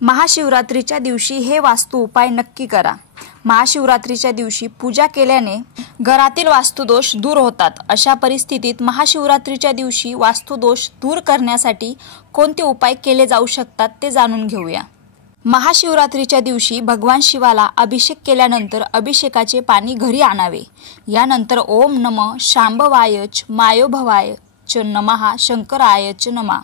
महाशिवरात्रीच्या दिवशी हे वास्तु उपाय नक्की करा। महाशिवरात्रीच्या दिवशी पूजा केल्याने घरातील वास्तुदोष दूर होतात। अशा परिस्थितीत महाशिवरात्रीच्या दिवशी वास्तुदोष दूर करण्यासाठी कोणते उपाय केले जाऊ शकतात ते जाणून घेऊया। महाशिवरात्रीच्या दिवशी भगवान शिवाला अभिषेक केल्यानंतर अभिषेकाचे पाणी घरी आणावे। यानंतर ओम नमः शांभवायच मायोभवायच नमः शंकरायच नमः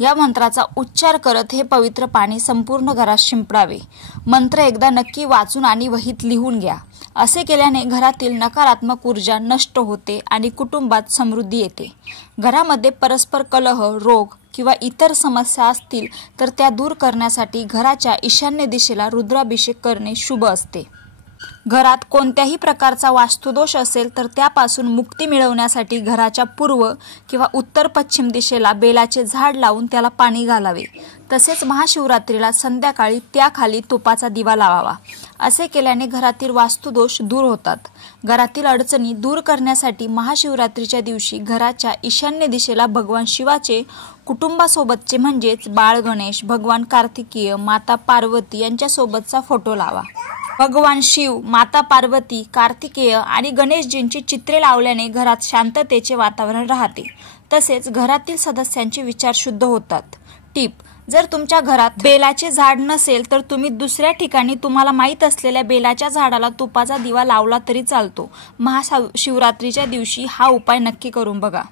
या मंत्राचा उच्चार करत हे पवित्र पाणी संपूर्ण घरात शिंपडावे। मंत्र एकदा नक्की वाचून आणि वहीत लिहून घ्या। असे केल्याने घरातील नकारात्मक ऊर्जा नष्ट होते आणि कुटुंबात समृद्धी येते। घरामध्ये परस्पर कलह, रोग किंवा इतर समस्या असतील तर त्या दूर करण्यासाठी घराच्या ईशान्य दिशेला रुद्राभिषेक करणे शुभ असते। घरात कोणत्याही प्रकारचा वास्तुदोष असेल तर त्यापासून मुक्ती मिळवण्यासाठी घराच्या पूर्व किंवा उत्तर पश्चिम दिशेला बेलाचे झाड लावून त्याला पाणी घालावे। तसेच महाशिवरात्रीला संध्याकाळी त्याखाली तुपाचा दिवा लावावा। असे केल्याने घरातील वास्तुदोष दूर होतात। घरातील अडचणी दूर करण्यासाठी महाशिवरात्रीच्या दिवशी घराच्या ईशान्य दिशेला भगवान शिवाचे कुटुंबासोबतचे म्हणजेच बाळ गणेश, भगवान कार्तिकेय, माता पार्वती यांच्यासोबतचा फोटो लावा। भगवान शिव, माता पार्वती, कार्तिकेय आणि गणेशजींची चित्रे लावल्याने घरात शांततेचे वातावरण राहते। तसेच घरातील सदस्यांचे विचार शुद्ध होतात। टिप: जर तुमच्या घरात बेलाचे झाड नसेल तर तुम्ही दुसऱ्या ठिकाणी तुम्हाला माहीत असलेल्या बेलाच्या झाडाला तुपाचा दिवा लावला तरी चालतो। महाशिवरात्रीच्या दिवशी हा उपाय नक्की करून बघा।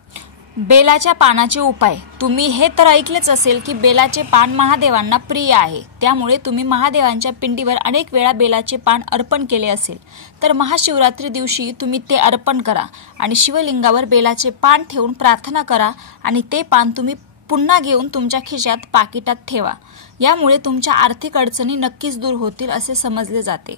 बेलाच्या पानाचे उपाय: तुम्ही हे तर ऐकलेच असेल की बेलाचे पान महादेवांना प्रिय आहे। त्यामुळे तुम्ही महादेवांच्या पिंडीवर अनेक वेळा बेलाचे पान अर्पण केले असेल तर महाशिवरात्री दिवशी तुम्ही ते अर्पण करा आणि शिवलिंगावर बेलाचे पान ठेवून प्रार्थना करा आणि ते पान तुम्ही पुन्हा घेऊन तुमच्या खिशात पाकिटात ठेवा। यामुळे तुमच्या आर्थिक अडचणी नक्कीच दूर होतील असे समजले जाते।